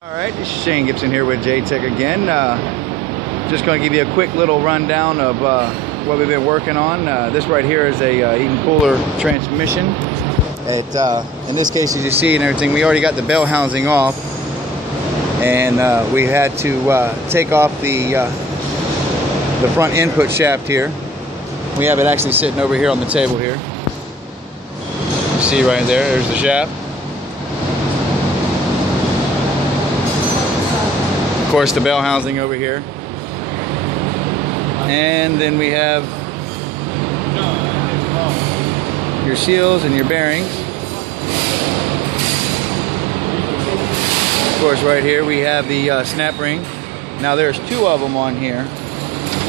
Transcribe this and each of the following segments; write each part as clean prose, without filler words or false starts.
Alright, this is Shane Gibson here with jtech again. Just going to give you a quick little rundown of what we've been working on. This right here is a even cooler transmission. In this case, as you see and everything, we already got the bell housing off, and we had to take off the front input shaft here. We have it actually sitting over here on the table here. You see right there, there's the shaft. Of course, the bell housing over here, and then we have your seals and your bearings. Of course, right here we have the snap ring. Now there's two of them on here.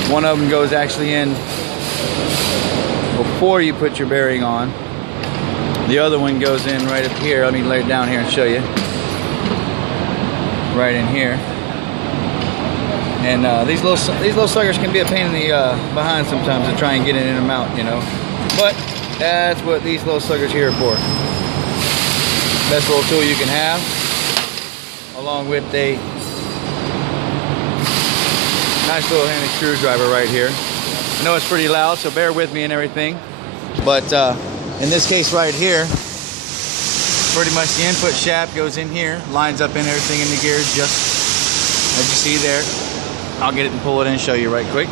One of them goes actually in before you put your bearing on. The other one goes in right up here. Let me lay it down here and show you. Right in here. And these little suckers can be a pain in the behind sometimes to try and get in and out, you know. But that's what these little suckers here are for. Best little tool you can have, along with a nice little handy screwdriver right here. I know it's pretty loud, so bear with me and everything. But in this case right here, pretty much the input shaft goes in here, lines up in everything in the gears, just as you see there. I'll get it and pull it in and show you right quick.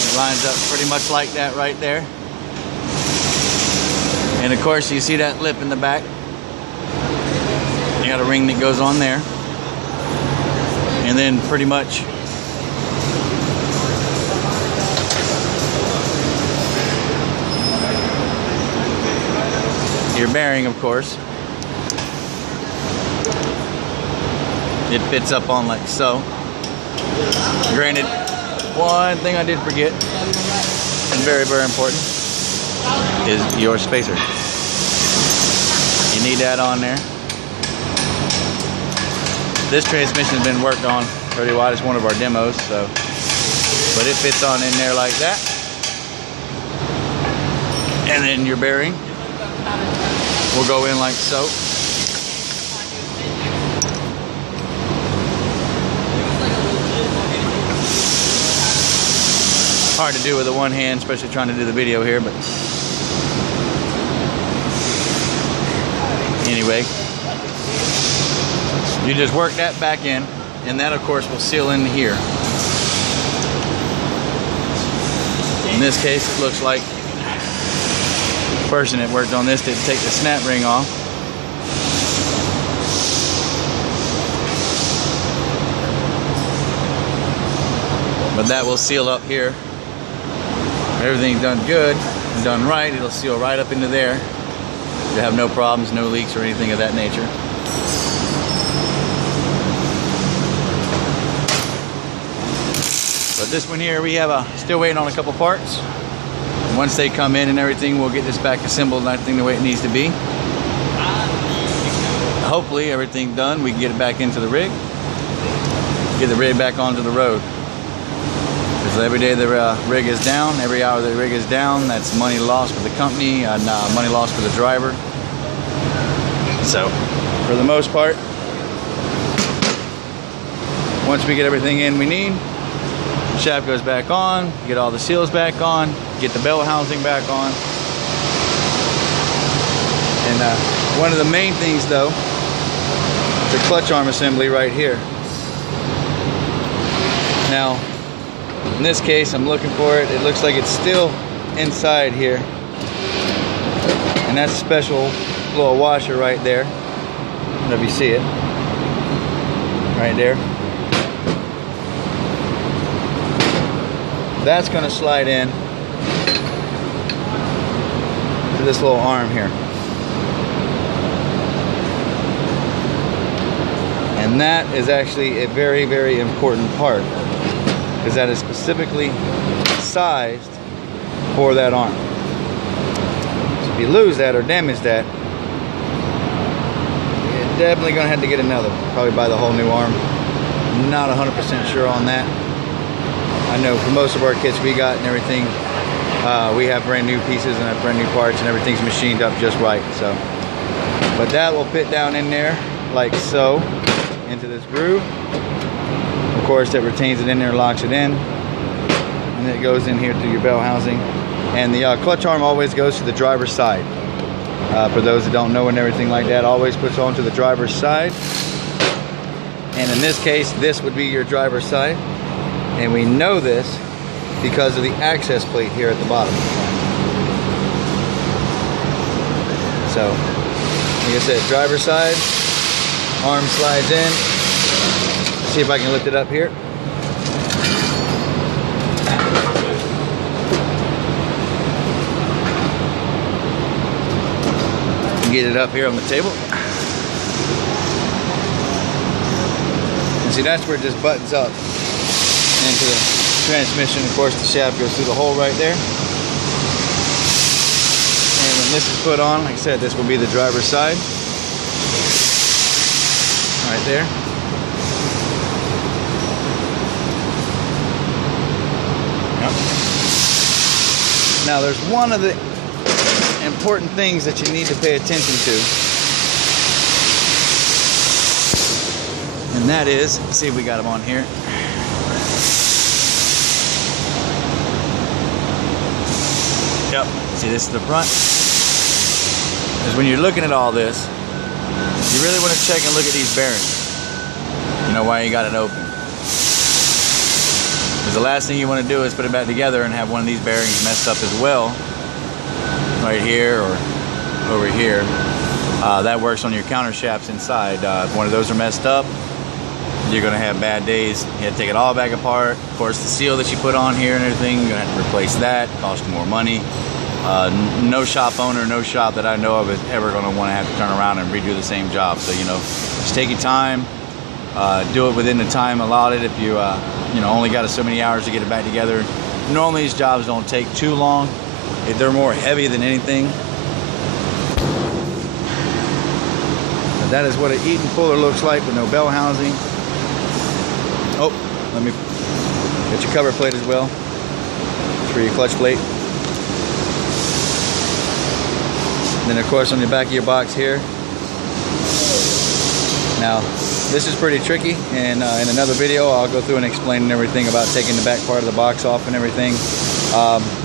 It lines up pretty much like that right there. And of course, you see that lip in the back. You got a ring that goes on there. And then pretty much your bearing, of course. It fits up on like so. Granted, one thing I did forget, and very, very important, is your spacer. You need that on there. This transmission has been worked on pretty wide. It's one of our demos, so, but it fits on in there like that. And then your bearing will go in like so. Hard to do with the one hand, especially trying to do the video here, but anyway, you just work that back in, and that of course will seal into here. In this case, it looks like the person that worked on this didn't take the snap ring off. But that will seal up here. Everything's done good and done right, it'll seal right up into there. You have no problems, no leaks or anything of that nature. But this one here, we have still waiting on a couple parts. Once they come in and everything, we'll get this back assembled and everything the way it needs to be. Hopefully everything's done, we can get it back into the rig. Get the rig back onto the road. Because every day the rig is down, every hour the rig is down, that's money lost for the company and money lost for the driver. So, for the most part, once we get everything in we need, the shaft goes back on, get all the seals back on, get the bell housing back on. And one of the main things though, the clutch arm assembly right here. Now, in this case, I'm looking for it. It looks like it's still inside here. And that's a special little washer right there. I don't know if you see it. Right there. That's going to slide in to this little arm here. And that is actually a very, very important part, because that is specifically sized for that arm. So if you lose that or damage that, you're definitely going to have to get another. Probably buy the whole new arm. Not 100% sure on that. I know for most of our kits we got and everything, we have brand new pieces and have brand new parts and everything's machined up just right. So But that will fit down in there like so into this groove. Of course, that retains it in there, locks it in, and then it goes in here through your bell housing. And the clutch arm always goes to the driver's side. For those that don't know and everything like that, always puts on to the driver's side. And in this case, this would be your driver's side. And we know this because of the access plate here at the bottom. So, like I said, driver's side, arm slides in. Let's see if I can lift it up here. Get it up here on the table. And see, that's where it just buttons up into the transmission. Of course, the shaft goes through the hole right there. And when this is put on, like I said, this will be the driver's side. Right there. Yep. Now, there's one of the important things that you need to pay attention to, and that is, let's see if we got them on here. Yep, see, this is the front. Because when you're looking at all this, you really want to check and look at these bearings. You know why you got it open. Because the last thing you want to do is put it back together and have one of these bearings messed up as well. Right here or over here. That works on your counter shafts inside. If one of those are messed up, you're going to have bad days. You have to take it all back apart. Of course, the seal that you put on here and everything, you're going to have to replace that. Cost you more money. No shop owner, no shop that I know of is ever going to want to have to turn around and redo the same job. So, you know, just take your time. Do it within the time allotted. If you, you know, only got so many hours to get it back together. Normally, these jobs don't take too long. They're more heavy than anything. But that is what an Eaton puller looks like with no bell housing. Oh, let me get your cover plate as well. It's for your clutch plate. And then of course on the back of your box here. Now, this is pretty tricky, and in another video I'll go through and explain everything about taking the back part of the box off and everything.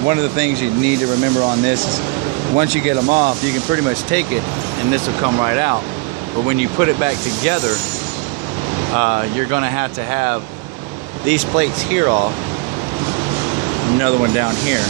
One of the things you need to remember on this is once you get them off, you can pretty much take it and this will come right out. But when you put it back together, you're going to have these plates here off, another one down here.